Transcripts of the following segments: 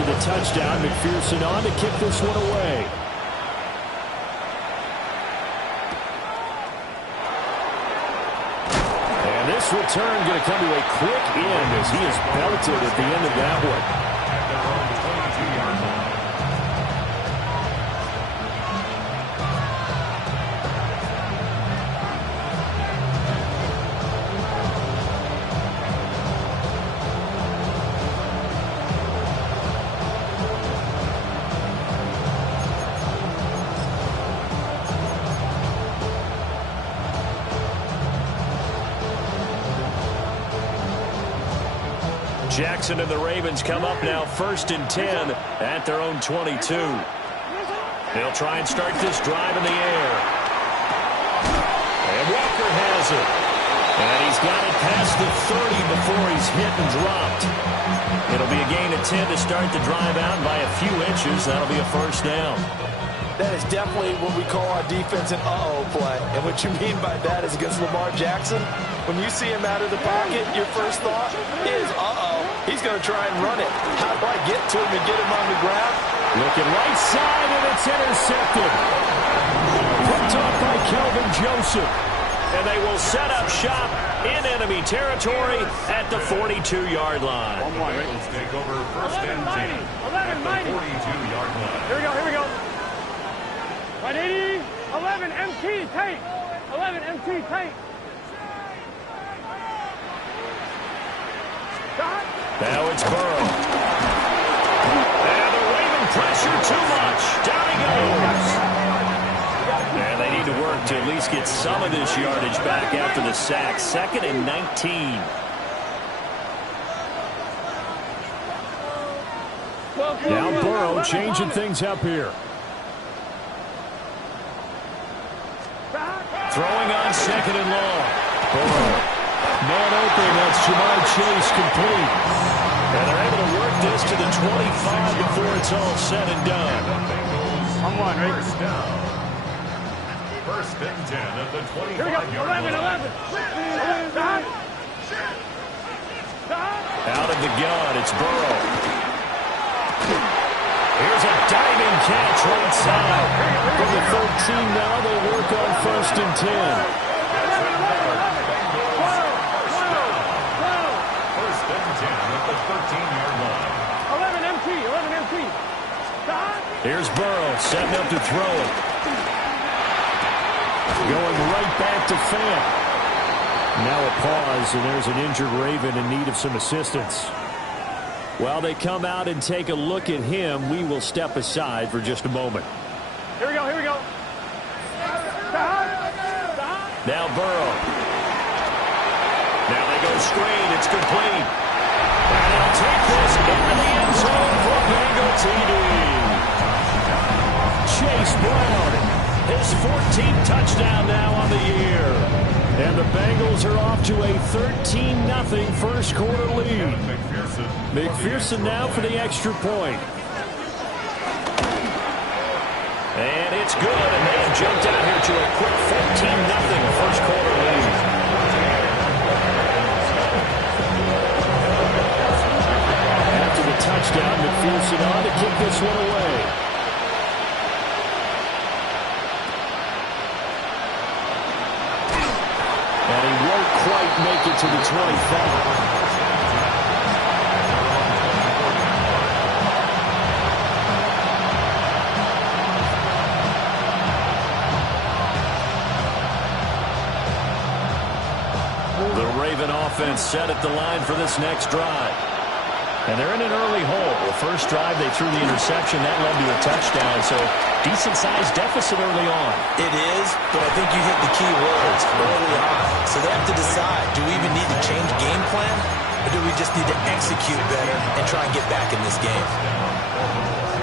After the touchdown, McPherson on to kick this one away. And this return going to come to a quick end as he is belted at the end of that one. Jackson and the Ravens come up now 1st and 10 at their own 22. They'll try and start this drive in the air. And Walker has it. And he's got it past the 30 before he's hit and dropped. It'll be a gain of 10 to start the drive out by a few inches. That'll be a first down. That is definitely what we call our defense an uh-oh play. And what you mean by that is against Lamar Jackson, when you see him out of the pocket, your first thought is, uh-oh, he's going to try and run it. How do I get to him and get him on the ground? Looking right side, and it's intercepted. Picked off by Kelvin Joseph. And they will set up shop in enemy territory at the 42-yard line. Bengals take over 1st and 10 at the 42-yard line. Here we go. 180, 11 MT, take. 11 MT, take. Now it's Burrow. And the Raven pressure too much. Down he goes. And they need to work to at least get some of this yardage back after the sack. 2nd and 19. Now Burrow changing things up here. Throwing on 2nd and long. Burrow. Man open, that's Ja'Marr Chase complete. And they're able to work this to the 25 before it's all said and done. On one, right? First down. 1st and 10 at the 25-yard line. 11. Out of the gun, it's Burrow. Here's a diving catch right side. From the 13 now, they work on 1st and 10. Here's Burrow setting up to throw it. Going right back to Fant. Now a pause, and there's an injured Raven in need of some assistance. While they come out and take a look at him, we will step aside for just a moment. Here we go. Now Burrow. Now they go screen. It's complete. And they'll take this into the end zone for a Bengal TD. Chase Brown, his 14th touchdown now on the year. And the Bengals are off to a 13-0 first quarter lead. McPherson now for the extra point. And it's good, and they have jumped out here to a quick 14-0 first quarter lead. After the touchdown, McPherson on to kick this one away. And he won't quite make it to the 25. The Raven offense set at the line for this next drive. And they're in an early hole. The first drive, they threw the interception. That led to a touchdown. So decent-sized deficit early on. It is, but I think you hit the key words early on. So they have to decide, do we even need to change game plan? Or do we just need to execute better and try and get back in this game?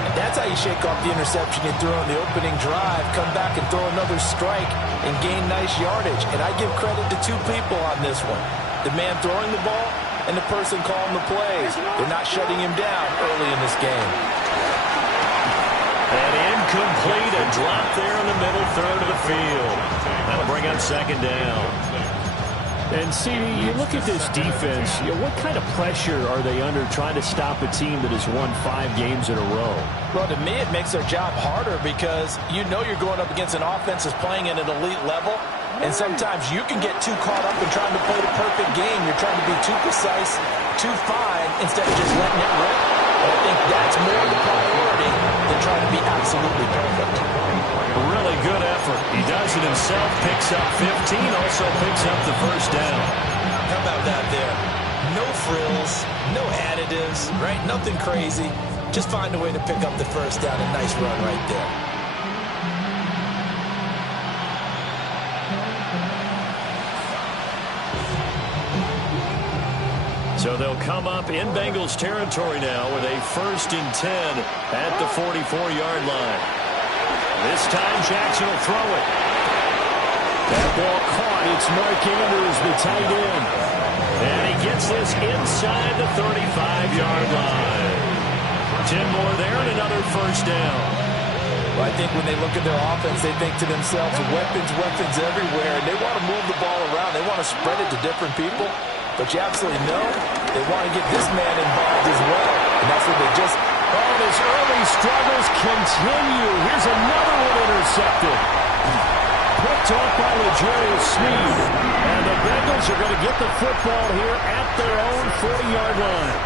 And that's how you shake off the interception you threw on the opening drive, come back and throw another strike and gain nice yardage. And I give credit to two people on this one. The man throwing the ball and the person calling the plays. They're not shutting him down early in this game. And incomplete, a drop there in the middle third of the field. That'll bring up 2nd down. And CD, you look at this defense, what kind of pressure are they under trying to stop a team that has won 5 games in a row? Well, to me, it makes their job harder because you know you're going up against an offense that's playing at an elite level. And sometimes you can get too caught up in trying to play the perfect game. You're trying to be too precise, too fine, instead of just letting it rip. And I think that's more the priority than trying to be absolutely perfect. Really good effort. He does it himself, picks up 15, also picks up the first down. How about that there? No frills, no additives, right? Nothing crazy. Just find a way to pick up the first down. A nice run right there. So they'll come up in Bengals territory now with a 1st and 10 at the 44-yard line. This time Jackson will throw it. That ball caught. It's Mark Andrews, the tight end. And he gets this inside the 35-yard line. 10 more there and another first down. Well, I think when they look at their offense, they think to themselves, weapons, weapons everywhere. And they want to move the ball around. They want to spread it to different people. But you absolutely know they want to get this man involved as well. And that's what they just... Oh, his early struggles continue. Here's another one intercepted. Picked off by L'Jarius Sneed. And the Bengals are going to get the football here at their own 40-yard line.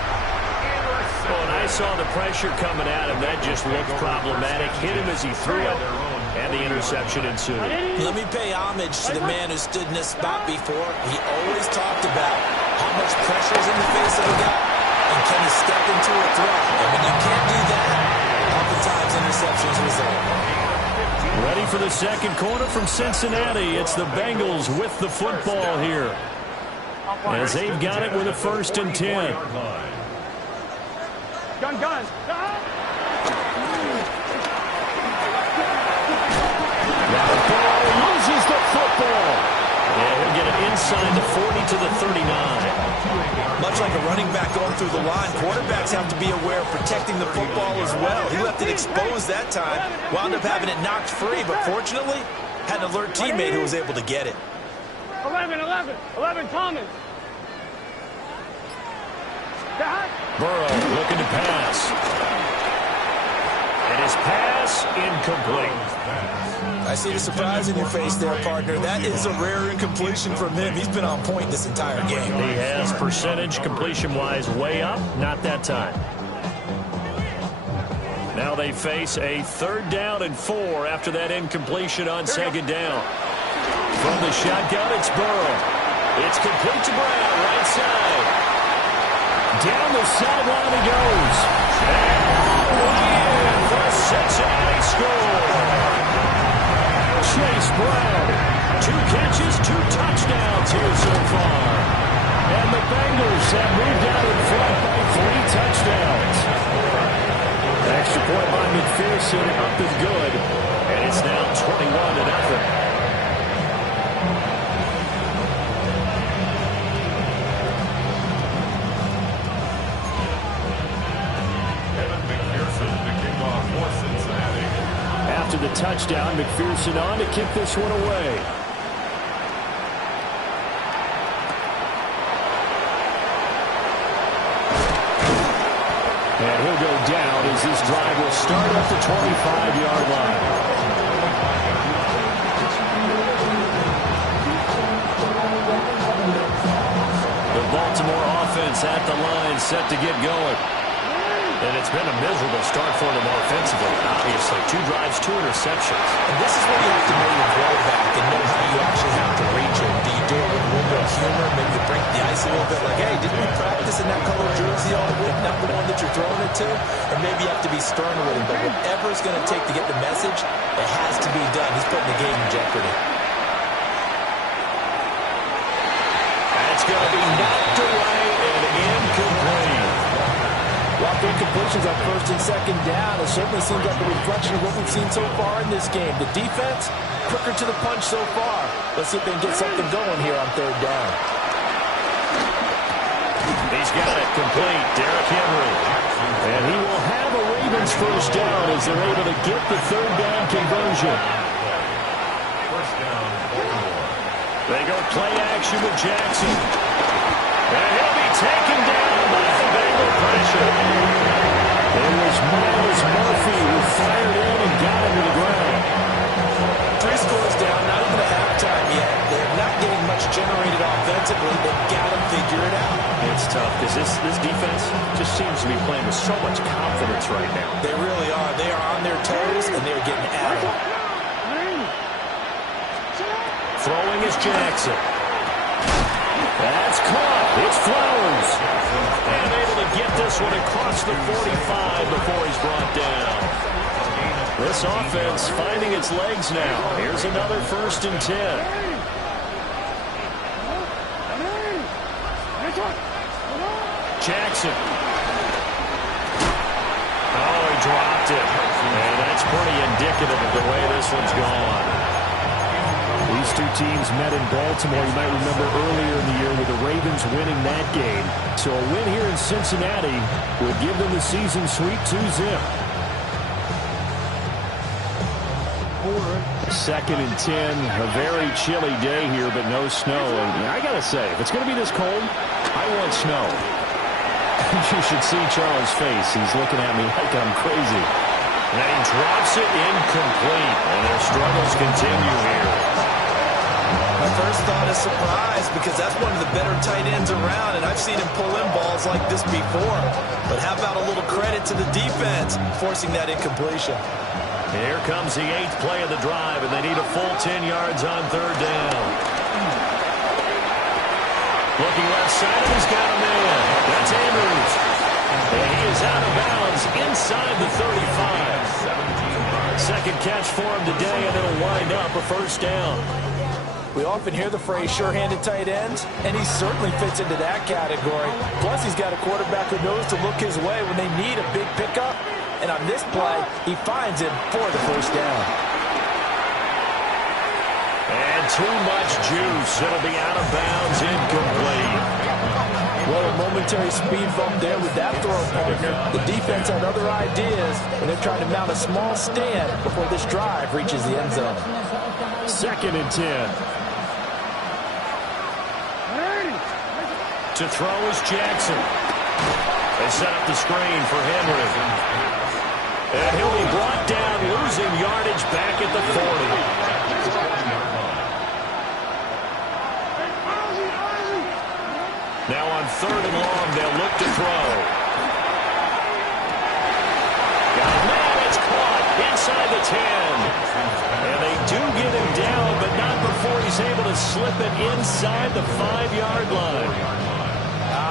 Well, and I saw the pressure coming at him. That just looked problematic. Hit him as he threw it, and the interception ensued. Let me pay homage to the man who stood in this spot before. He always talked about how much pressure is in the face of a guy, and can he step into a threat? And when you can't do that, oftentimes interceptions result. Ready for the second quarter from Cincinnati. It's the Bengals with the football here, as they've got it with a 1st and 10. Gun. Burrow loses the football. Yeah, he'll get it inside the 40 to the 39. Much like a running back going through the line, quarterbacks have to be aware of protecting the football as well. He left it exposed that time, wound up having it knocked free, but fortunately, had an alert teammate who was able to get it. 11, Thomas. Burrow looking to pass. And his pass incomplete. I see the surprise in your face there, partner. That is a rare incompletion from him. He's been on point this entire game. He has percentage completion-wise way up. Not that time. Now they face a 3rd down and 4 after that incompletion on 2nd down. From the shotgun, it's Burrow. It's complete to Brown, right side. Down the sideline he goes. And all the way in for a Cincinnati score. Chase Brown, 2 catches, 2 touchdowns here so far. And the Bengals have moved out in front by 3 touchdowns. Extra point by McPherson, up and good. And it's now 21-0. After the touchdown, McPherson on to kick this one away. And he'll go down as this drive will start at the 25-yard line. The Baltimore offense at the line, set to get going. And it's been a miserable start for them offensively. Obviously, 2 drives, 2 interceptions. And this is where you have to know your quarterback and know how you actually have to reach him. Do you do it with a little bit of humor, maybe you break the ice a little bit, like, hey, didn't we practice in that color jersey all week, not the one that you're throwing it to? Or maybe you have to be sterner with him. But whatever it's going to take to get the message, it has to be done. He's putting the game in jeopardy. That's going to be knocked away and incomplete. Well, incompletions on 1st and 2nd down. It certainly seems like a reflection of what we've seen so far in this game. The defense, quicker to the punch so far. Let's see if they can get something going here on 3rd down. He's got it complete. Derrick Henry. And he will have a Ravens first down as they're able to get the 3rd down conversion. First down, Baltimore. They go play action with Jackson. And he'll be taken down by the Bengal pressure. It was Myles Murphy who fired in and got him to the ground. 3 scores down, not even a halftime yet. They're not getting much generated offensively. They've got to figure it out. It's tough because this defense just seems to be playing with so much confidence right now. They really are. They are on their toes, and they're getting at it. Throwing is Jackson. That's caught. It's Flowers. And able to get this one across the 45 before he's brought down. This offense finding its legs now. Here's another 1st and 10. Jackson. Oh, he dropped it. And that's pretty indicative of the way this one's gone. These two teams met in Baltimore, you might remember earlier in the year, with the Ravens winning that game. So a win here in Cincinnati would give them the season sweep 2-zip. 2nd and 10, a very chilly day here, but no snow. And I got to say, if it's going to be this cold, I want snow. You should see Charles' face. He's looking at me like I'm crazy. And he drops it incomplete, and their struggles continue here. My first thought is surprise because that's one of the better tight ends around, and I've seen him pull in balls like this before. But how about a little credit to the defense forcing that incompletion? Here comes the 8th play of the drive, and they need a full 10 yards on 3rd down. Looking left side, he's got a man. That's Andrews. And he is out of bounds inside the 35. 2nd catch for him today, and it'll wind up a 1st down. We often hear the phrase sure-handed tight ends, and he certainly fits into that category. Plus, he's got a quarterback who knows to look his way when they need a big pickup. And on this play, he finds him for the 1st down. And too much juice. It'll be out of bounds, incomplete. Well, a momentary speed bump there with that throw, partner. The defense had other ideas, and they're trying to mount a small stand before this drive reaches the end zone. 2nd and 10. To throw is Jackson. They set up the screen for Henry. And he'll be brought down, losing yardage back at the 40. Now on 3rd and long, they'll look to throw. Got a man, it's caught inside the 10. And they do get him down, but not before he's able to slip it inside the 5-yard line.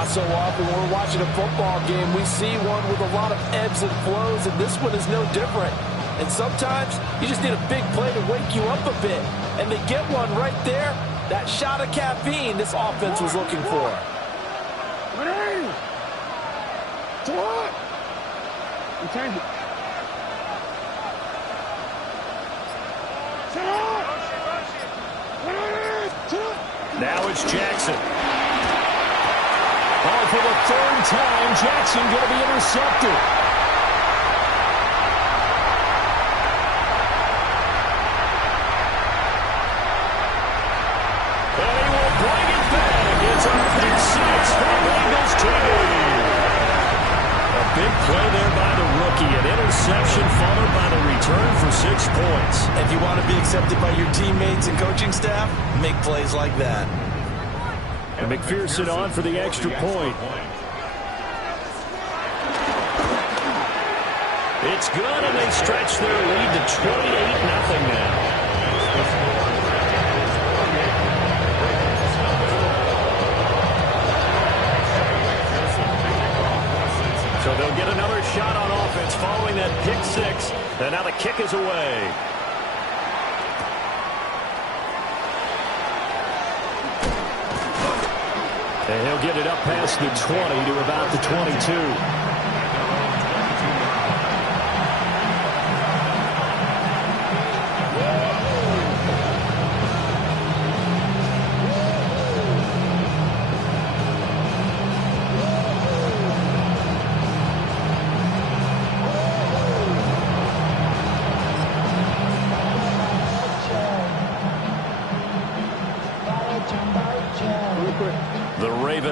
So often when we're watching a football game, we see one with a lot of ebbs and flows, and this one is no different. And sometimes you just need a big play to wake you up a bit. And they get one right there, that shot of caffeine this offense was looking for. Now it's Jackson. Oh, for the 3rd time, Jackson going to be intercepted. And he will bring it back. It's a pick 6 for Bengals TV. A big play there by the rookie. An interception followed by the return for 6 points. If you want to be accepted by your teammates and coaching staff, make plays like that. And McPherson on for the extra point. It's good, and they stretch their lead to 28-0 now. So they'll get another shot on offense following that pick 6. And now the kick is away. And he'll get it up past the 20 to about the 22.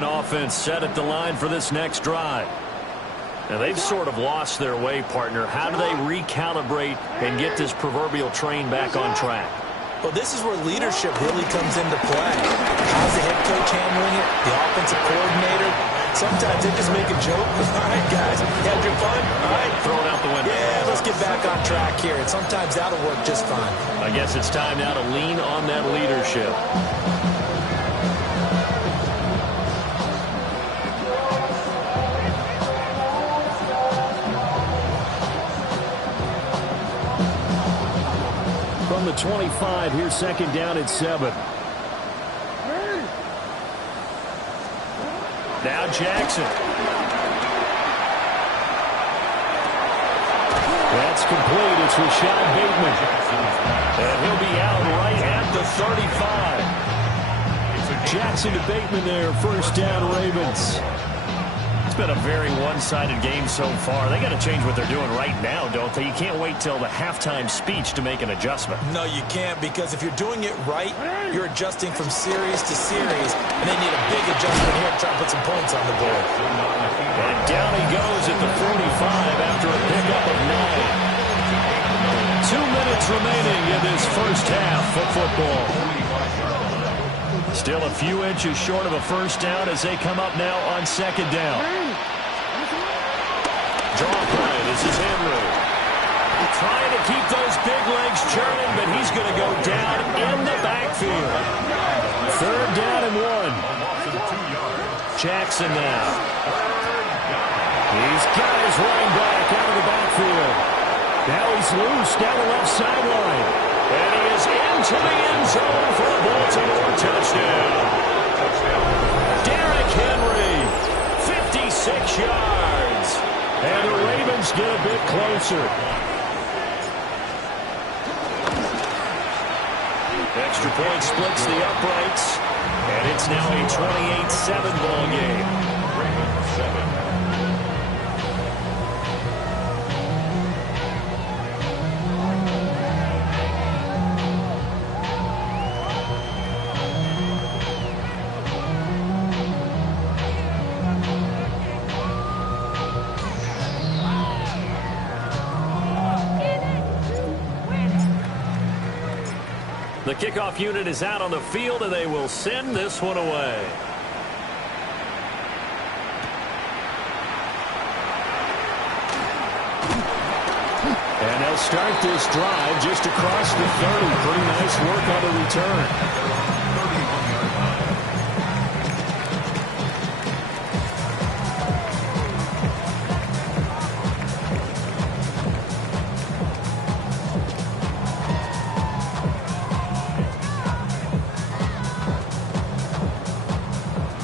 Raven offense set at the line for this next drive. Now, they've sort of lost their way, partner. How do they recalibrate and get this proverbial train back on track? Well, this is where leadership really comes into play. How's the head coach handling it? The offensive coordinator? Sometimes they just make a joke. All right, guys, you had your fun? All right. Throw it out the window. Yeah, let's get back on track here. And sometimes that'll work just fine. I guess it's time now to lean on that leadership. From the 25, here's second down at 7. Now Jackson. That's complete. It's Rashad Bateman. And he'll be out right at the 35. Jackson to Bateman there. First down, Ravens. It's been a very one-sided game so far. They got to change what they're doing right now, don't they? You can't wait till the halftime speech to make an adjustment. No, you can't, because if you're doing it right, you're adjusting from series to series, and they need a big adjustment here to try to put some points on the board. And down he goes at the 45 after a pickup of 9. 2 minutes remaining in this first half of football. Still a few inches short of a first down as they come up now on second down. Draw play. This is Henry. Trying to keep those big legs churning, but he's going to go down in the backfield. Third down and 1. Jackson now. He's got his running back out of the backfield. Now he's loose down the left sideline. And he is into the end zone for a Baltimore touchdown. Derrick Henry, 56 yards. And the Ravens get a bit closer. Extra point splits the uprights. And it's now a 28-7 ball game. Ravens 7. The kickoff unit is out on the field, and they will send this one away. And they'll start this drive just across the 30. Pretty nice work on the return.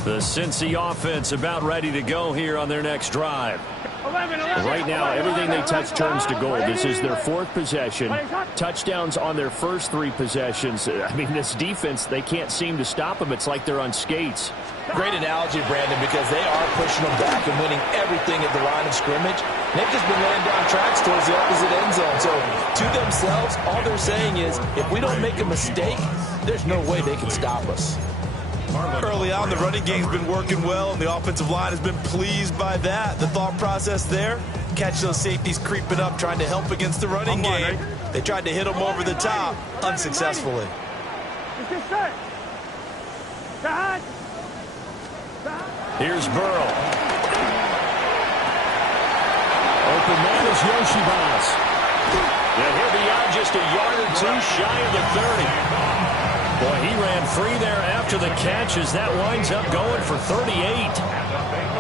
The Cincy offense about ready to go here on their next drive. Right now, everything they touch turns to gold. This is their 4th possession. Touchdowns on their first 3 possessions. I mean, this defense, they can't seem to stop them. It's like they're on skates. Great analogy, Brandon, because they are pushing them back and winning everything at the line of scrimmage. They've just been laying down tracks towards the opposite end zone. So, to themselves, all they're saying is, if we don't make a mistake, there's no way they can stop us. Early on, the running game's been working well, and the offensive line has been pleased by that. The thought process there, catch those safeties creeping up, trying to help against the running game. They tried to hit them over the top, unsuccessfully. Here's Burrow. Open man is Yoshibas. And he'll be out just a yard or 2 shy of the 30. Boy, he ran free there after the catch as that winds up going for 38.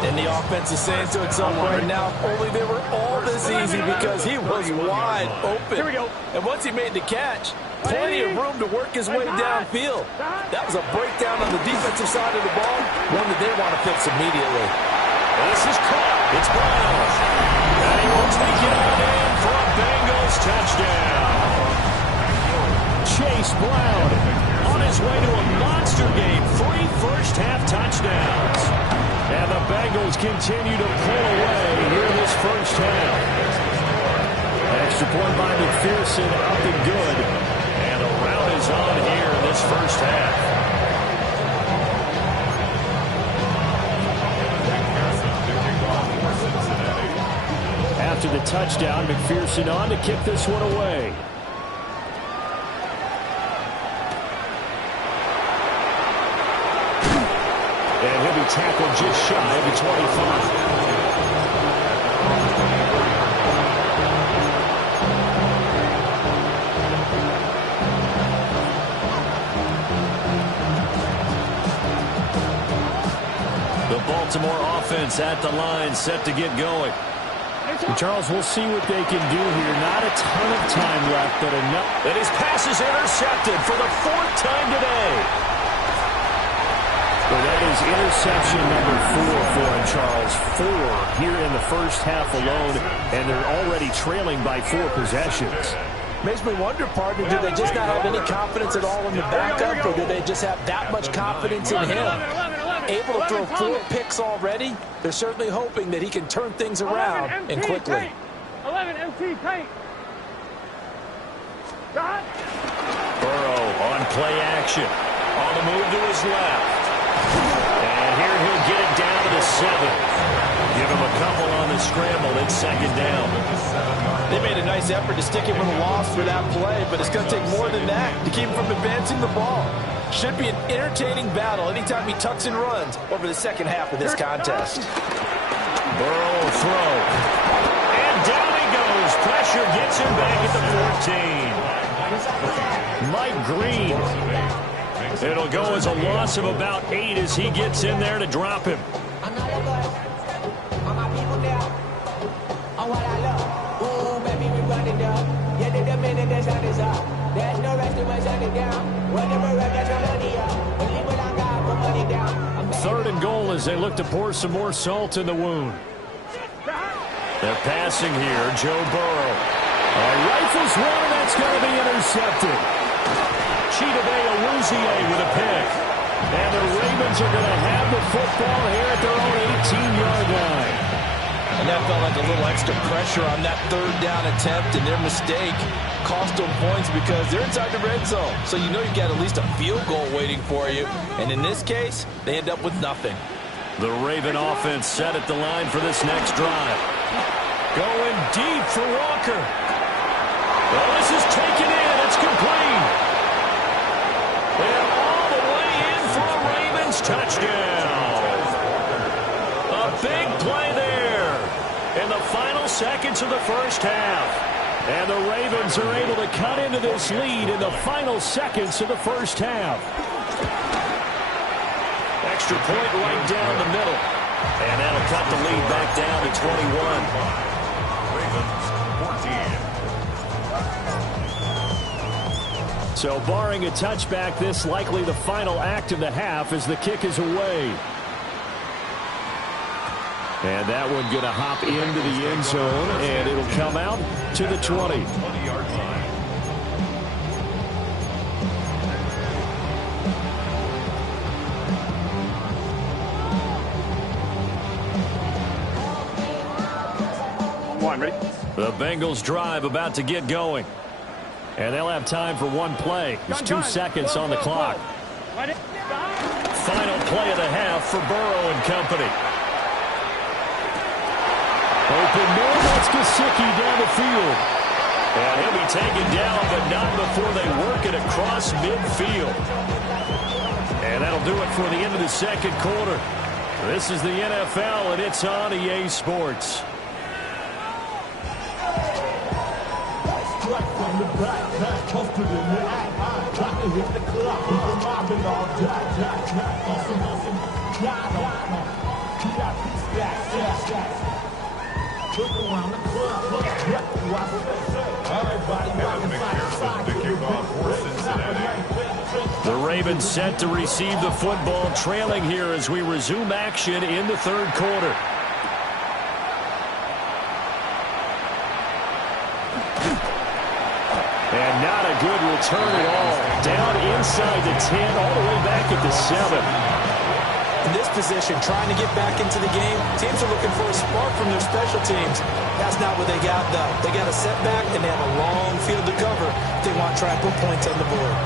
And the offense is saying to itself right now, only they were all this easy because he was wide open. Here we go. And once he made the catch, plenty of room to work his way downfield. That was a breakdown on the defensive side of the ball, one that they want to fix immediately. This is caught. It's Brown. And he will take it out in for a Bengals touchdown. Chase Brown on his way to a monster game. 3 first-half touchdowns. And the Bengals continue to pull away here in this first half. Extra point by McPherson, up and good. And a rout is on here in this first half. after the touchdown. McPherson on to kick this one away. And he'll be tackled just shy of the 25. The Baltimore offense at the line, set to get going. And Charles, we'll see what they can do here. Not a ton of time left, but enough. And his pass is intercepted for the 4th time today. Well, that is interception number 4 for him, Charles. 4 here in the first half alone, and they're already trailing by 4 possessions. Makes me wonder, partner, do they just not have any confidence at all in the backup, or do they just have that much confidence in him? Able to throw 4 picks already, they're certainly hoping that he can turn things around and quickly. 11 MT tight. Burrow on play action. On the move to his left. And here he'll get it down to the 7. Give him a couple on the scramble. It's 2nd down. They made a nice effort to stick him with a loss for that play, but it's going to take more than that to keep him from advancing the ball. Should be an entertaining battle anytime he tucks and runs over the second half of this contest. Burrow throw. And down he goes. Pressure gets him back at the 14. Mike Green. It'll go as a loss of about 8 as he gets in there to drop him. Third and goal as they look to pour some more salt in the wound. They're passing here. Joe Burrow. Rifles one, and that's going to be intercepted. Chidobe Awuzie with a pick. And the Ravens are going to have the football here at their own 18-yard line. And that felt like a little extra pressure on that 3rd down attempt, and their mistake cost them points because they're inside the red zone. So you know you've got at least a field goal waiting for you. And in this case, they end up with nothing. The Raven offense set at the line for this next drive. Going deep for Walker. Well, this is taken in. It's complete. And all the way in for a Ravens touchdown. A big play there in the final seconds of the first half. And the Ravens are able to cut into this lead in the final seconds of the first half. Extra point right down the middle. And that'll cut the lead back down to 21. Ravens 14. So barring a touchback, this likely the final act of the half as the kick is away. And that one going to hop into the end zone, and it'll come out to the 20. 20-yard line. One, ready? The Bengals drive about to get going. And they'll have time for one play. There's 2 seconds on the clock. Final play of the half for Burrow and company. Open more, that's Gesicki down the field. And he'll be taken down, but not before they work it across midfield. And that'll do it for the end of the second quarter. This is the NFL, and it's on EA Sports. The Ravens set to receive the football, trailing here as we resume action in the third quarter. And not a good return at all. Down inside the 10, all the way back at the 7. In this position, trying to get back into the game, teams are looking for a spark from their special teams. That's not what they got, though. They got a setback, and they have a long field to cover if they want to try and put points on the board.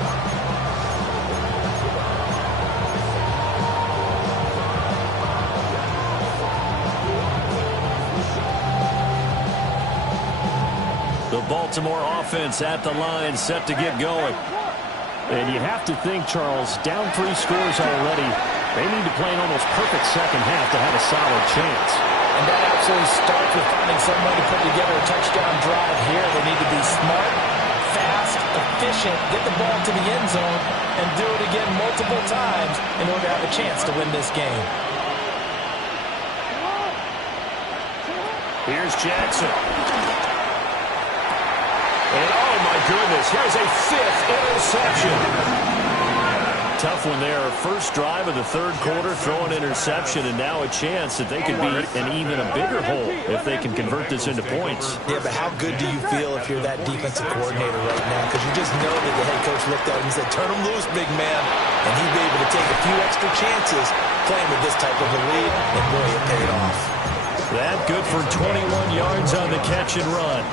The Baltimore offense at the line, set to get going. And you have to think, Charles, down 3 scores already. They need to play an almost perfect second half to have a solid chance. And that absolutely starts with finding some way to put together a touchdown drive here. They need to be smart, fast, efficient, get the ball to the end zone, and do it again multiple times in order to have a chance to win this game. Here's Jackson. And oh my goodness, here's a 5th interception. Tough one there. First drive of the 3rd quarter, throw an interception, and now a chance that they could be an even a bigger hole if they can convert this into points. Yeah, but how good do you feel if you're that defensive coordinator right now? Because you just know that the head coach looked at him and said, turn him loose, big man. And he'd be able to take a few extra chances playing with this type of a lead, and boy, it paid off. That good for 21 yards on the catch and run.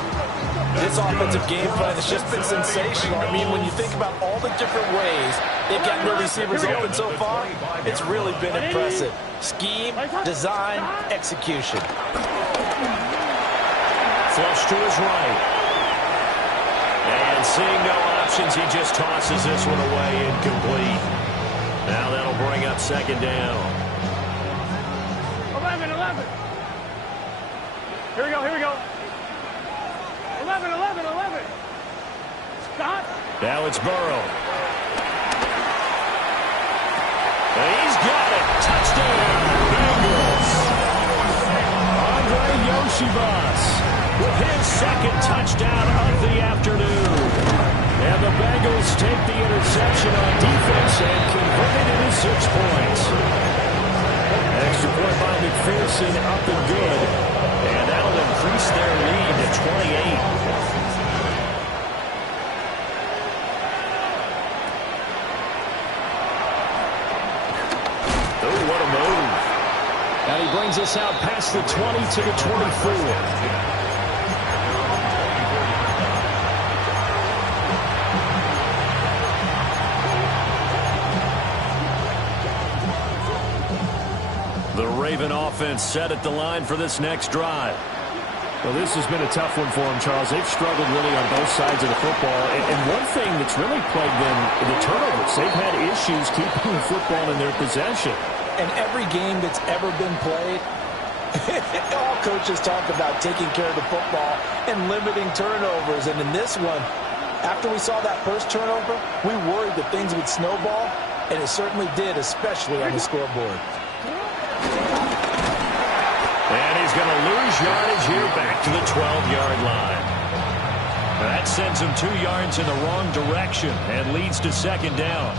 This offensive game plan has just been sensational. I mean, when you think about all the different ways they've gotten their receivers open so far, it's really been impressive. Scheme, design, execution. Flush to his right. And seeing no options, he just tosses this one away, incomplete. Now that'll bring up 2nd down. 11. Here we go. 11. Stop. Now it's Burrow. And he's got it. Touchdown, Bengals. Andre Yoshibas with his 2nd touchdown of the afternoon. And the Bengals take the interception on defense and convert it into 6 points. Extra point by McPherson, up and good. And that'll increase their lead to 28. And he brings us out past the 20 to the 24. The Raven offense set at the line for this next drive. Well, this has been a tough one for them, Charles. They've struggled really on both sides of the football. And one thing that's really plagued them, the turnovers. They've had issues keeping the football in their possession. And every game that's ever been played, all coaches talk about taking care of the football and limiting turnovers. And in this one, after we saw that first turnover, we worried that things would snowball, and it certainly did, especially on the scoreboard. And he's going to lose yardage here back to the 12-yard line. That sends him 2 yards in the wrong direction and leads to 2nd down.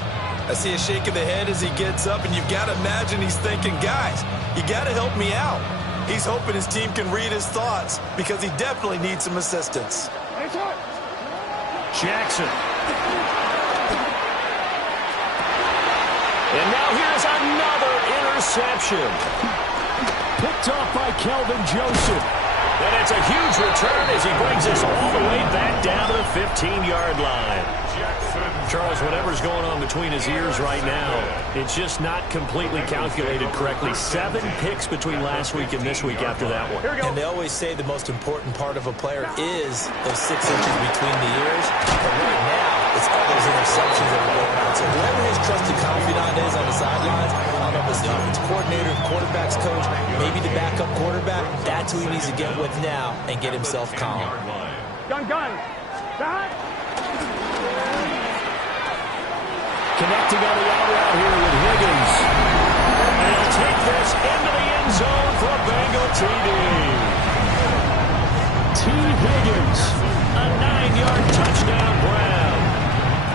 I see a shake of the head as he gets up, and you've got to imagine he's thinking, guys, you got to help me out. He's hoping his team can read his thoughts because he definitely needs some assistance. Jackson. And now here's another interception. Picked off by Kelvin Joseph. And it's a huge return as he brings us all the way back down to the 15-yard line. Charles, whatever's going on between his ears right now, it's just not completely calculated correctly. 7 picks between last week and this week after that one. And they always say the most important part of a player is those 6 inches between the ears. But right now, it's all those interceptions that are going on. So whoever his trusted confidant is on the sidelines, I don't know if it's the offensive coordinator, quarterback's coach, maybe the backup quarterback, that's who he needs to get with now and get himself calm. Gun. Shot. Connecting on the out route here with Higgins. And he'll take this into the end zone for a Bengal TD. T. Higgins, a 9-yard touchdown grab.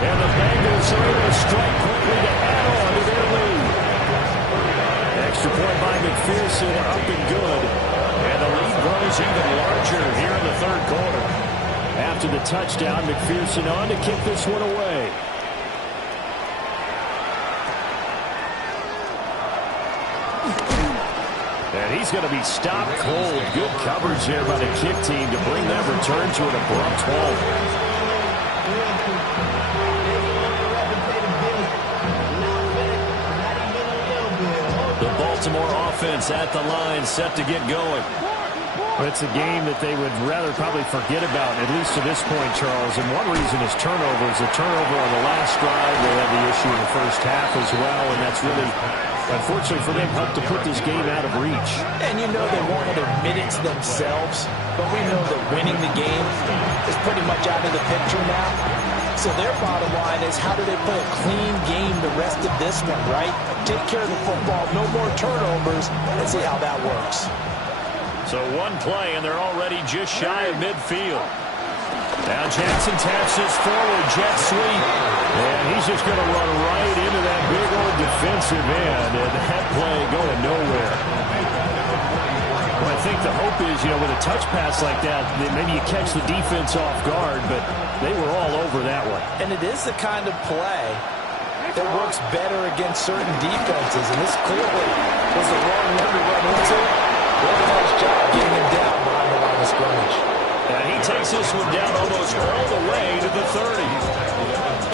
And the Bengals are able to strike quickly to add on to their lead. Extra point by McPherson, up and good. And the lead grows even larger here in the 3rd quarter. After the touchdown, McPherson on to kick this one away. And he's going to be stopped cold. Good coverage there by the kick team to bring that return to an abrupt halt. The Baltimore offense at the line, set to get going. It's a game that they would rather probably forget about, at least to this point, Charles. And one reason is turnovers. A turnover on the last drive. They had the issue in the first half as well, and that's really, unfortunately for them, helped to put this game out of reach. And you know they won't admit it to themselves, but we know that winning the game is pretty much out of the picture now. So their bottom line is, how do they play a clean game the rest of this one, right? Take care of the football, no more turnovers, and see how that works. So one play, and they're already just shy of midfield. Now Jackson taps this forward, jet sweep. And he's just going to run right into that big old defensive end. And that play going nowhere. Well, I think the hope is, with a touch pass like that maybe you catch the defense off guard, but they were all over that one. And it is the kind of play that works better against certain defenses. And this clearly was the wrong one to run into. What a nice job getting him down behind the line of scrimmage. And he takes this one down almost all the way to the 30.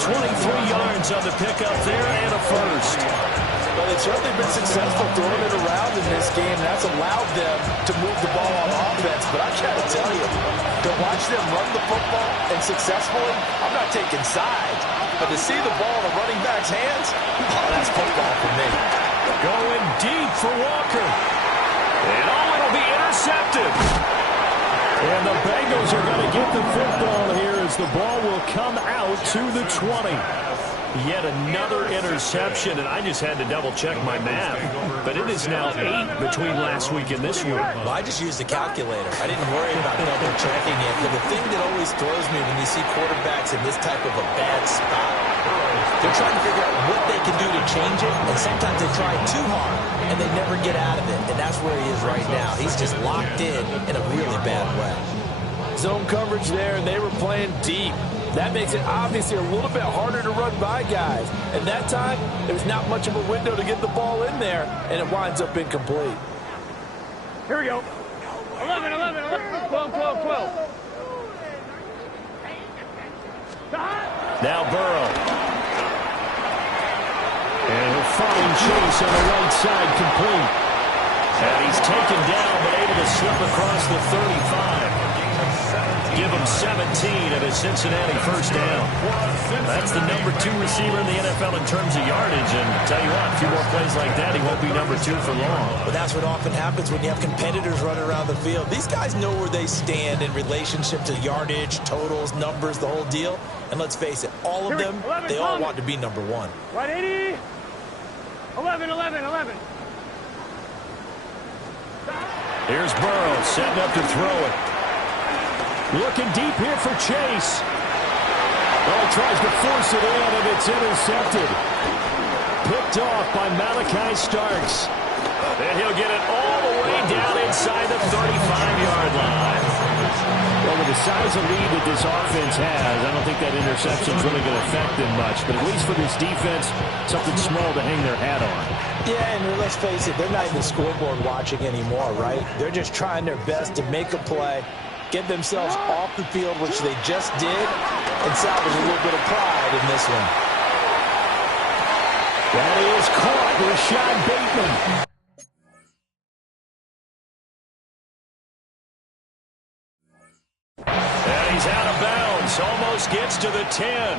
23 yards on the pickup there and a first. Well, they've certainly been successful throwing it around in this game. That's allowed them to move the ball on offense. But I got to tell you, to watch them run the football and successfully, I'm not taking sides. But to see the ball in the running back's hands, that's football for me. Going deep for Walker. And it'll be intercepted. And the Bengals are going to get the football here as the ball will come out to the 20. Yet another interception, and I just had to double-check my math. But it is now 8 between last week and this week. Well, I just used a calculator. I didn't worry about double-checking it. But the thing that always throws me when you see quarterbacks in this type of a bad spot, they're trying to figure out what they can do to change it, and sometimes they try too hard, and they never get out of it. And that's where he is right now. He's just locked in a really bad way. Zone coverage there, and they were playing deep. That makes it obviously a little bit harder to run by guys. And that time, there's not much of a window to get the ball in there, and it winds up incomplete. Here we go. 11, 11, 11, 12, 12, 12. Now Burrow. And he'll find Chase on the right side complete. And he's taken down, but able to slip across the 35. Give him 17 at a Cincinnati first down. That's the number 2 receiver in the NFL in terms of yardage. And tell you what, a few more plays like that, he won't be number 2 for long. But that's what often happens when you have competitors running around the field. These guys know where they stand in relationship to yardage, totals, numbers, the whole deal. And let's face it, all of them, they all want to be number 1. Right, 80. 11, 11, 11. Here's Burrow setting up to throw it. Looking deep here for Chase. Oh, tries to force it in, and it's intercepted. Picked off by Malachi Starks. And he'll get it all the way down inside the 35-yard line. Well, with the size of lead that this offense has, I don't think that interception's really going to affect them much. But at least for this defense, something small to hang their hat on. Yeah, and let's face it, they're not even scoreboard watching anymore, right? They're just trying their best to make a play, get themselves off the field, which they just did, and salvage a little bit of pride in this one. That is caught, Rashad Bateman. And he's out of bounds, almost gets to the 10.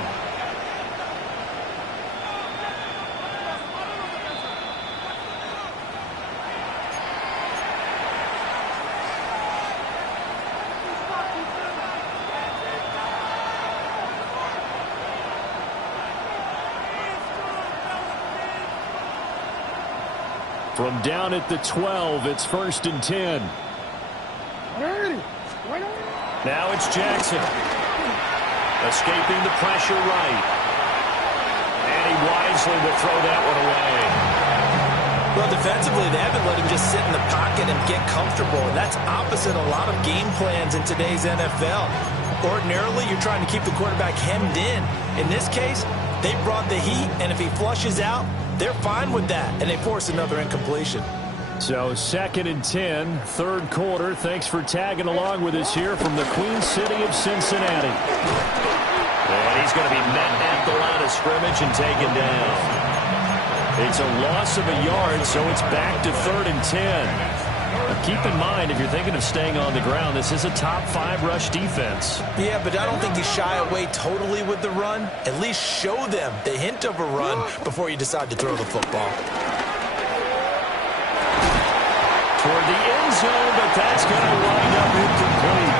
From down at the 12, it's 1st and 10. Now it's Jackson. Escaping the pressure right. And he wisely will throw that one away. Well, defensively, they haven't let him just sit in the pocket and get comfortable. And that's opposite a lot of game plans in today's NFL. Ordinarily, you're trying to keep the quarterback hemmed in. In this case, they brought the heat, and if he flushes out, they're fine with that, and they force another incompletion. So 2nd and 10, 3rd quarter. Thanks for tagging along with us here from the Queen City of Cincinnati. And he's going to be met at the line of scrimmage and taken down. It's a loss of a yard, so it's back to 3rd and 10. A keep in mind, if you're thinking of staying on the ground, this is a top 5 rush defense. Yeah, but I don't think you shy away totally with the run. At least show them the hint of a run before you decide to throw the football. Toward the end zone, but that's going to wind up incomplete.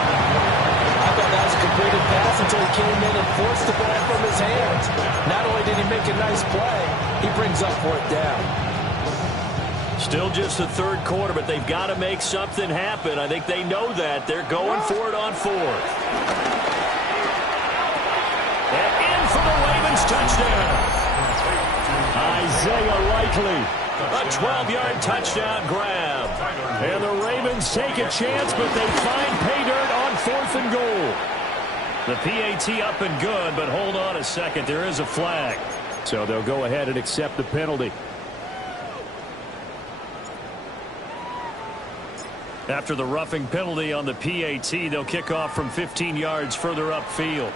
I thought that was a completed pass until he came in and forced the ball from his hands. Not only did he make a nice play, he brings up fourth down. Still just the third quarter, but they've got to make something happen. I think they know that. They're going for it on fourth. And in for the Ravens touchdown. Isaiah Likely, a 12-yard touchdown grab. And the Ravens take a chance, but they find pay dirt on 4th and goal. The PAT up and good, but hold on a second. There is a flag. So they'll go ahead and accept the penalty. After the roughing penalty on the PAT, they'll kick off from 15 yards further upfield.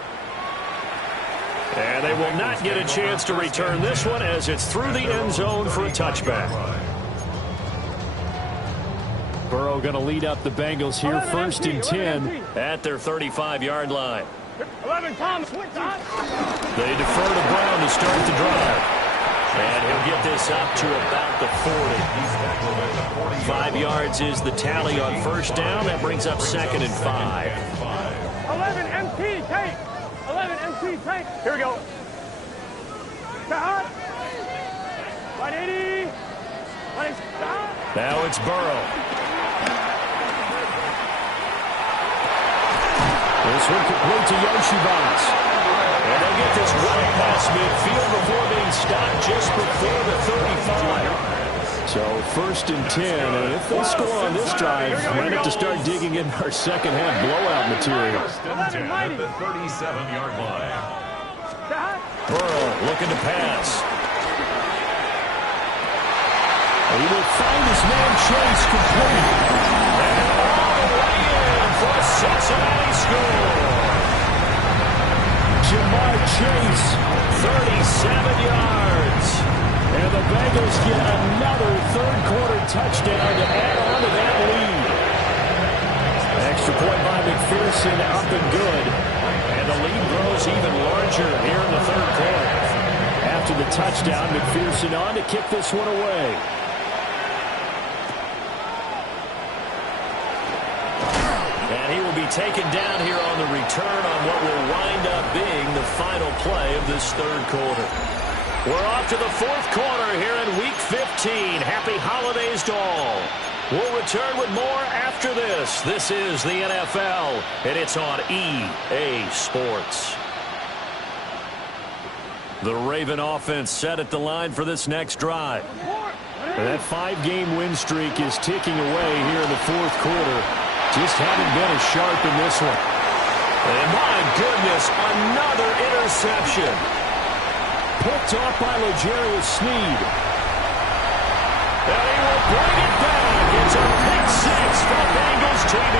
And they will not get a chance to return this one as it's through the end zone for a touchback. Burrow going to lead up the Bengals here, 1st and 10 at their 35-yard line. 11, Thomas. They defer to Brown to start the drive. And he'll get this up to about the 40. 5 yards is the tally on 1st down. That brings up 2nd and 5. 11, MT, take. 11, MT, take. Here we go. Stop. 180. Stop. Now it's Burrow. This one complete to Yoshibas. And they'll get this well past midfield before being stopped just before the 35. So 1st and 10. And if they score on this drive, might have to start digging in our second half blowout material. 10 at the 37-yard line. Burrow looking to pass. He will find his man Chase complete. And all the way in for a Cincinnati score. Jamar Chase, 37 yards. And the Bengals get another third-quarter touchdown to add on to that lead. Extra point by McPherson, up and good. And the lead grows even larger here in the third quarter. After the touchdown, McPherson on to kick this one away. And he will be taken down here on the return on what will wind up being the final play of this third quarter. We're off to the 4th quarter here in Week 15. Happy holidays to all. We'll return with more after this. This is the NFL, and it's on EA Sports. The Raven offense set at the line for this next drive. And that 5-game win streak is ticking away here in the 4th quarter. Just haven't been as sharp in this one. And my goodness, another interception. Picked off by L'Jarius Sneed. And he will bring it back. It's a pick 6 for Bengals TV.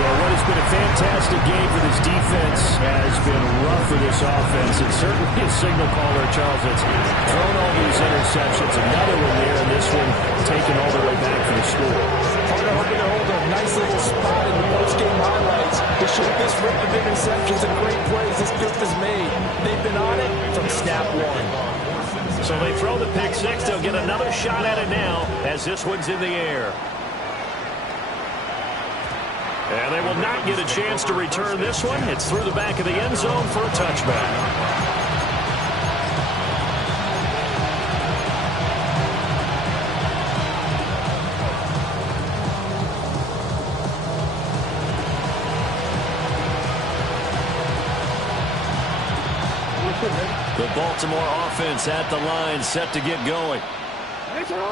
Well, what has been a fantastic game for this defense has been rough for this offense. And certainly a signal caller, Charles, that's thrown all these interceptions. Another one there, and this one taken all the way back for the score. They're hoping to hold a nice little spot in the post-game highlights to show this rip of interceptions and great plays this group has made. They've been on it from snap one. So they throw the pick 6. They'll get another shot at it now as this one's in the air. And they will not get a chance to return this one. It's through the back of the end zone for a touchback. The Baltimore offense at the line, set to get going.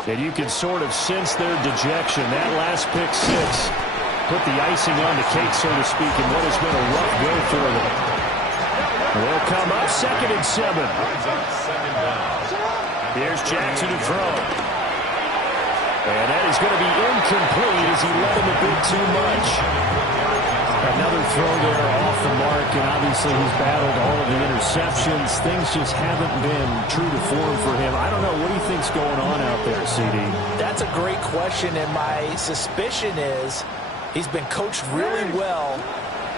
And you can sort of sense their dejection. That last pick 6 put the icing on the cake, so to speak, in what has been a rough go for them. They'll come up 2nd and 7. Here's Jackson to throw. And that is going to be incomplete as he let him a bit too much. Another throw there off the mark, and obviously he's battled all of the interceptions. Things just haven't been true to form for him. I don't know. What do you think's going on out there, CD? That's a great question, and my suspicion is he's been coached really well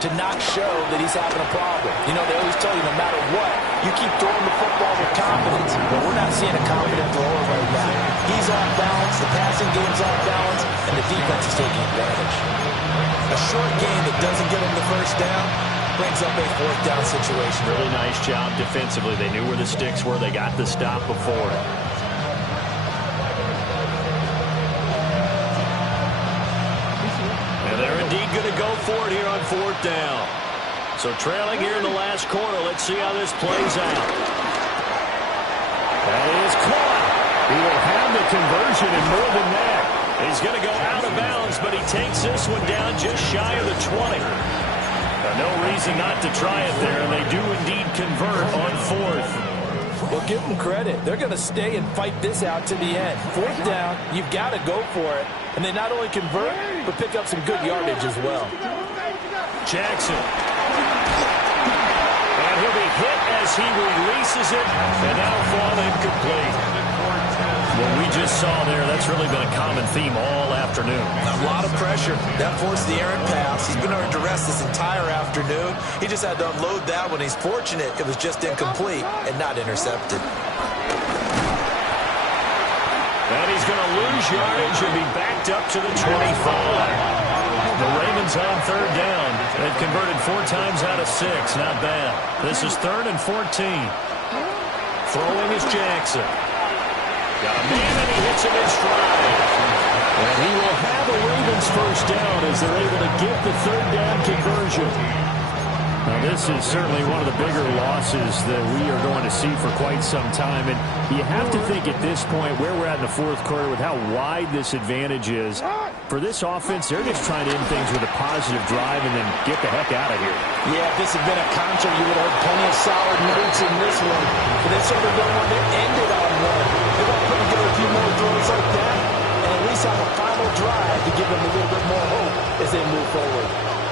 to not show that he's having a problem. You know, they always tell you no matter what, you keep throwing the football with confidence. But we're not seeing a confident thrower right now. He's off balance, the passing game's off balance, and the defense is taking advantage. A short game that doesn't get him the first down brings up a fourth down situation. Really nice job defensively. They knew where the sticks were. They got the stop before it. And they're indeed going to go for it here on fourth down. So trailing here in the last quarter. Let's see how this plays out. That is caught. He will have the conversion and more than that. He's going to go out of bounds, but he takes this one down just shy of the 20. No reason not to try it there, and they do indeed convert on fourth. Well, give them credit. They're going to stay and fight this out to the end. Fourth down, you've got to go for it. And they not only convert, but pick up some good yardage as well. Jackson. And he'll be hit as he releases it, and that'll fall incomplete. What we just saw there, that's really been a common theme all afternoon. A lot of pressure. That forced the errant pass. He's been under duress this entire afternoon. He just had to unload that one. He's fortunate it was just incomplete and not intercepted. And he's going to lose yardage and be backed up to the 25. The Ravens on third down. They've converted 4 times out of 6. Not bad. This is 3rd and 14. Throwing is Jackson. Got a man, and he hits him in stride. And he will have a Ravens first down as they're able to get the third down conversion. Now, this is certainly one of the bigger losses that we are going to see for quite some time. And you have to think at this point where we're at in the fourth quarter with how wide this advantage is. For this offense, they're just trying to end things with a positive drive and then get the heck out of here. Yeah, if this had been a concert, you would have heard plenty of solid notes in this one. But they sort of don't want to end it on one. They want to put together a few more throws like that and at least have a final drive to give them a little bit more hope as they move forward.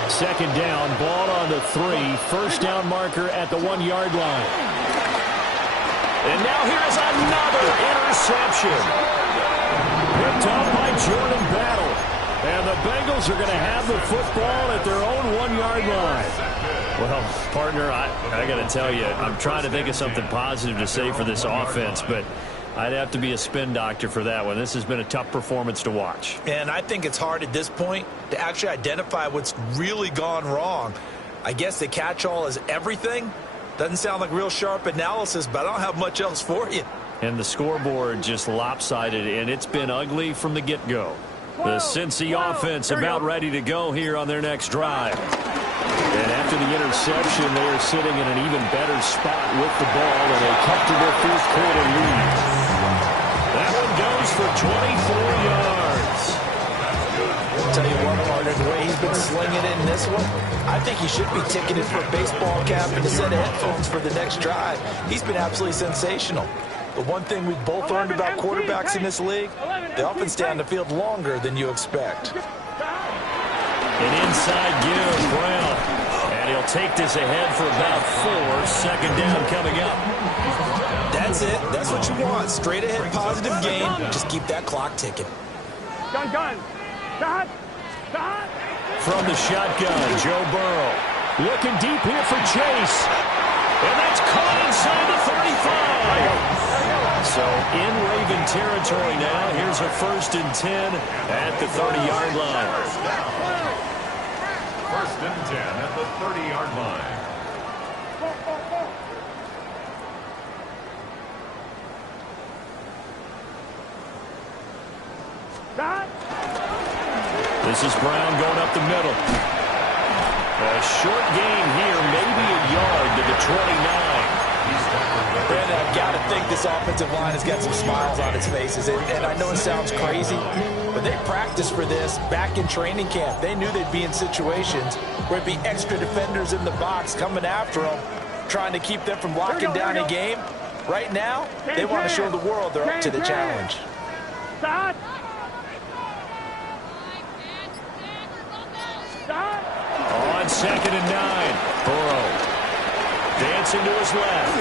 Second down, ball on the 3. First down marker at the 1-yard line. And now here's another interception. Picked up by Jordan Battle. And the Bengals are going to have the football at their own 1-yard line. Well, partner, I got to tell you, I'm trying to think of something positive to say for this offense, but I'd have to be a spin doctor for that one. This has been a tough performance to watch. And I think it's hard at this point to actually identify what's really gone wrong. I guess the catch-all is everything. Doesn't sound like real sharp analysis, but I don't have much else for you. And the scoreboard just lopsided, and it's been ugly from the get-go. The Cincy offense about ready to go here on their next drive. And after the interception, they are sitting in an even better spot with the ball, and they kept to their fourth quarter lead. That one goes for 24 yards. I'll tell you what, partner, the way he's been slinging it in this one, I think he should be ticketed for a baseball cap and a set of headphones for the next drive. He's been absolutely sensational. But one thing we've both learned about quarterbacks in this league, they often stay on the field longer than you expect. An inside give, Brown. And he'll take this ahead for about 4. Second down coming up. That's it. That's what you want. Straight ahead positive gain. Just keep that clock ticking. Gun. Shot. From the shotgun, Joe Burrow. Looking deep here for Chase. And that's caught inside the 35. So in Raven territory now. Here's a 1st and 10 at the 30-yard line. 1st and 10 at the 30-yard line. This is Brown going up the middle. A short gain here, maybe a yard to the 29. Brandon, I've got to think this offensive line has got some smiles on its faces. And I know it sounds crazy, but they practiced for this back in training camp. They knew they'd be in situations where it'd be extra defenders in the box coming after them, trying to keep them from locking down a game. Right now, they want to show the world they're up to the challenge. Stop. On 2nd and 9. Burrow dancing to his left.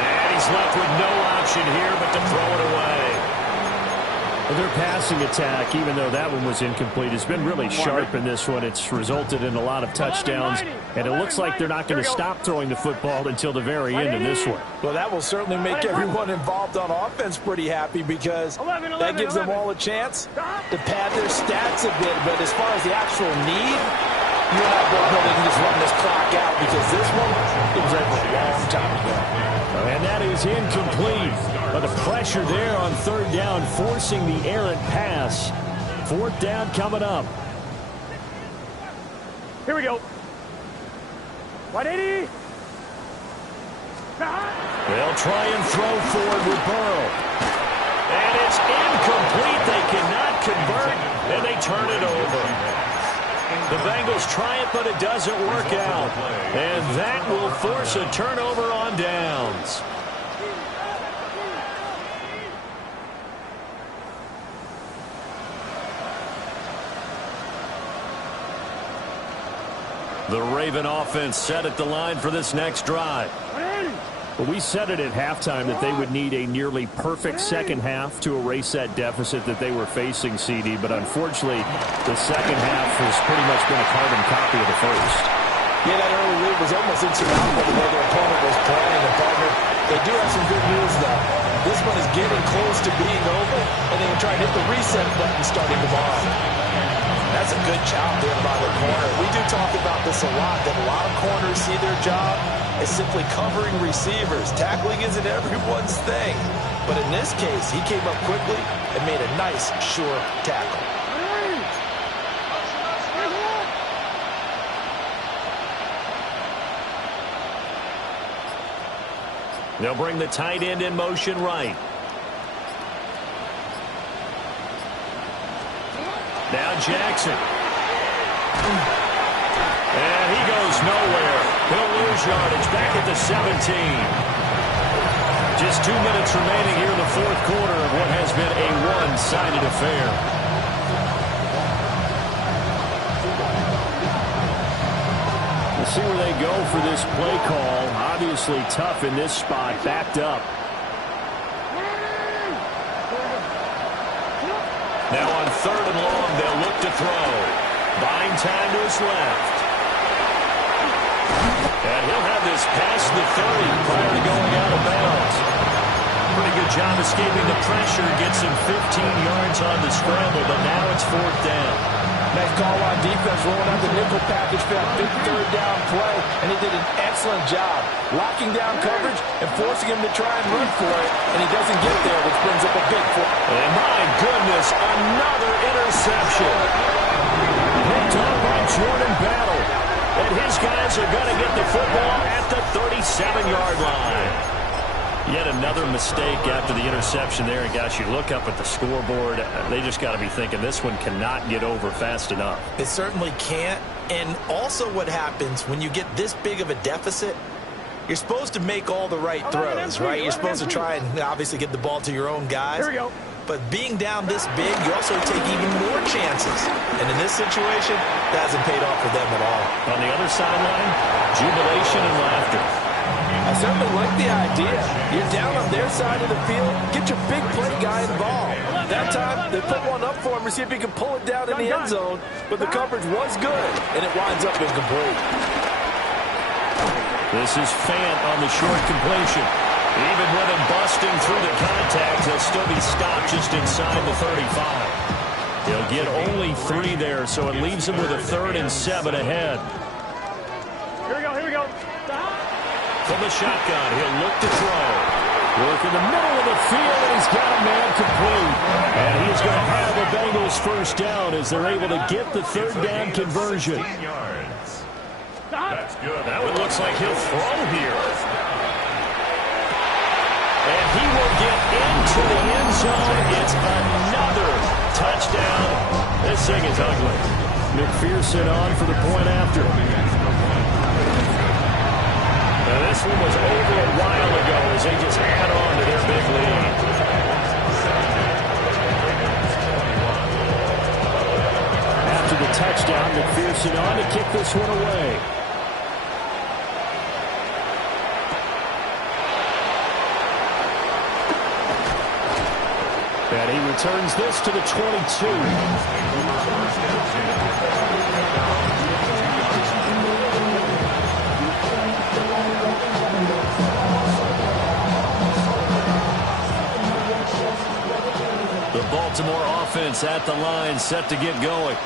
And he's left with no option here but to throw it away. Well, their passing attack, even though that one was incomplete, has been really sharp in this one. It's resulted in a lot of touchdowns, and it looks like they're not going to stop throwing the football until the very end of this one. Well, that will certainly make everyone involved on offense pretty happy because that gives them all a chance to pad their stats a bit. But as far as the actual need, you and I both know they can just run this clock out because this one, it was over a long time ago. And that is incomplete. But the pressure there on 3rd down, forcing the errant pass. 4th down coming up. Here we go. 180. They'll try and throw forward with Burrow. And it's incomplete. They cannot convert, and they turn it over. The Bengals try it, but it doesn't work out. And that will force a turnover on downs. The Raven offense set at the line for this next drive. Well, we said it at halftime that they would need a nearly perfect second half to erase that deficit that they were facing, CD. But unfortunately, the second half has pretty much been a carbon copy of the first. Yeah, that early lead was almost insurmountable the way their opponent was playing. And partner, they do have some good news, though. This one is getting close to being over, and they can try and hit the reset button starting tomorrow. That's a good job there by the corner. We do talk about this a lot, that a lot of corners see their job as simply covering receivers. Tackling isn't everyone's thing. But in this case, he came up quickly and made a nice, sure tackle. They'll bring the tight end in motion right. Now Jackson. And he goes nowhere. He'll lose yardage back at the 17. Just 2 minutes remaining here in the 4th quarter of what has been a one-sided affair. We'll see where they go for this play call. Obviously tough in this spot, backed up. Now on 3rd and long, they'll look to throw. Buying time to his left. And he'll have this past the 30 prior to going out of bounds. Pretty good job escaping the pressure. Gets him 15 yards on the scramble, but now it's 4th down. Nice call on defense, rolling out the nickel package for that big 3rd down play, and he did an excellent job locking down coverage and forcing him to try and run for it, and he doesn't get there, which brings up a big four. And my goodness, another interception. Picked up by Jordan Battle, and his guys are going to get the football at the 37-yard line. Yet another mistake after the interception there. And gosh, you look up at the scoreboard, they just got to be thinking this one cannot get over fast enough. It certainly can't. And also what happens when you get this big of a deficit, you're supposed to make all the right throws, right? You're supposed to try and obviously get the ball to your own guys. Here we go. But being down this big, you also take even more chances. And in this situation, that hasn't paid off for them at all. On the other sideline, jubilation and laughter. I certainly like the idea. You're down on their side of the field. Get your big play guy involved. That time, they put one up for him to see if he can pull it down in the end zone. But the coverage was good, and it winds up incomplete. This is Fant on the short completion. Even with him busting through the contact, he'll still be stopped just inside the 35. He'll get only 3 there, so it leaves him with a 3rd and 7 ahead. Here we go, here we go. From the shotgun, he'll look to throw. Work in the middle of the field, and he's got a man complete. And he's going to have the Bengals first down as they're able to get the 3rd down conversion. That's good. Now it looks like he'll throw here. And he will get into the end zone. It's another touchdown. This thing is ugly. McPherson on for the point after. Now this one was over a while ago as they just add on to their big lead. After the touchdown. McPherson on to kick this one away. And he returns this to the 22. The Baltimore offense at the line, set to get going.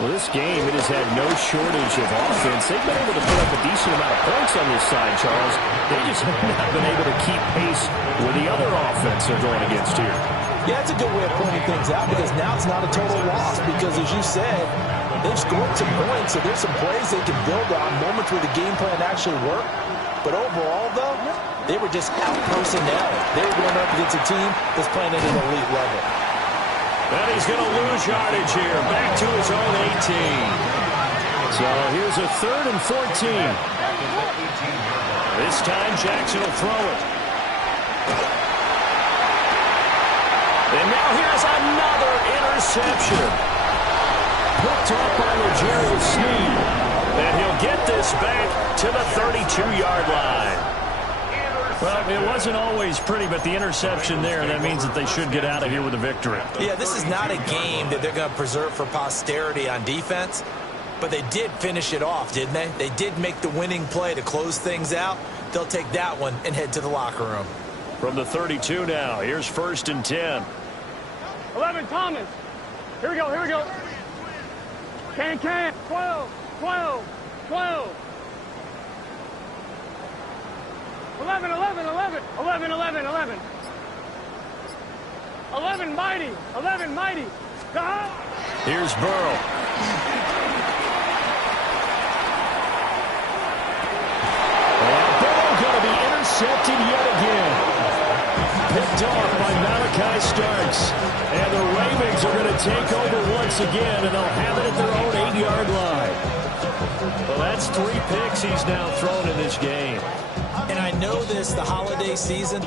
Well, this game, it has had no shortage of offense. They've been able to put up a decent amount of points on this side, Charles. They just have not been able to keep pace with the other offense they're going against here. Yeah, that's a good way of pointing things out because now it's not a total loss because, as you said, they've scored some points, so there's some plays they can build on, moments where the game plan actually worked. But overall, though, they were just out-personnel. They were going up against a team that's playing at an elite level. And he's going to lose yardage here, back to his own 18. So here's a 3rd and 14. This time Jackson will throw it. And now here's another interception. Picked off by L'Jarius Sneed. And he'll get this back to the 32-yard line. Well, it wasn't always pretty, but the interception there, that means that they should get out of here with a victory. Yeah, this is not a game that they're going to preserve for posterity on defense, but they did finish it off, didn't they? They did make the winning play to close things out. They'll take that one and head to the locker room. From the 32 now, here's 1st and 10. 11, Thomas. Here we go, here we go. Can. 12. 11. 11, mighty. 11, mighty. Here's Burrow. And Burrow going to be intercepted yet again. Picked off by Malachi Starks. And the Ravens are going to take over once again, and they'll have it at their own 8-yard line. Well, that's 3 picks he's now thrown in this game. And I know this, the holiday season,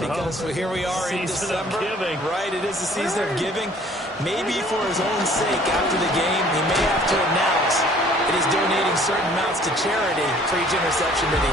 because here we are in December. Right, it is the season of giving. Maybe for his own sake, after the game, he may have to announce that he's donating certain amounts to charity for each interception that he